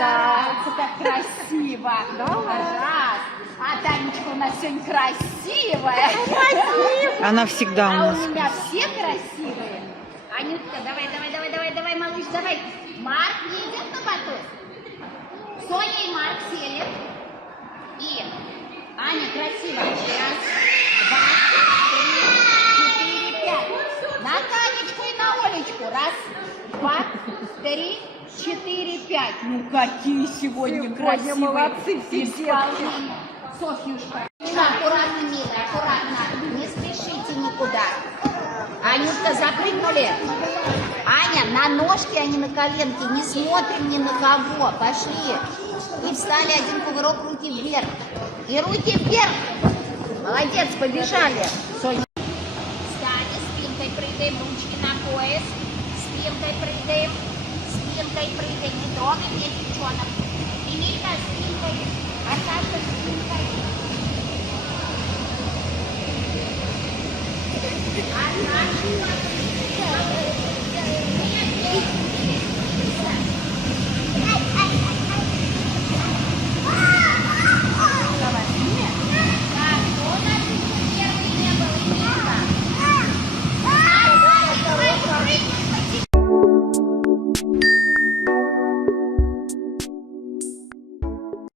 старается, как красиво. Раз. А Танечка у нас сегодня красивая. Она всегда у А нас. у меня все красивые. Анютка, давай, малыш, давай. Марк едет на батут. Соня и Марк сели. И Аня красиво. Раз, два, три, 4, 5. На Танечку и на Олечку. Раз, два, 3, 4, 5. Ну какие сегодня красивые. молодцы все девочки. Софьюшка. Аккуратно, милая, аккуратно. Не спешите никуда. Анютка, запрыгнули. Аня, на ножки, а не на коленки. Не смотрим ни на кого. Пошли. И встали, один кувырок, руки вверх. И руки вверх. Молодец, побежали. Соня. Встали, спинкой прыгаем, ручки на пояс. Спинкой прыгаем. Спинкой прыгаем. Не трогаем, нет, девчонок. Эмилька, спинкой.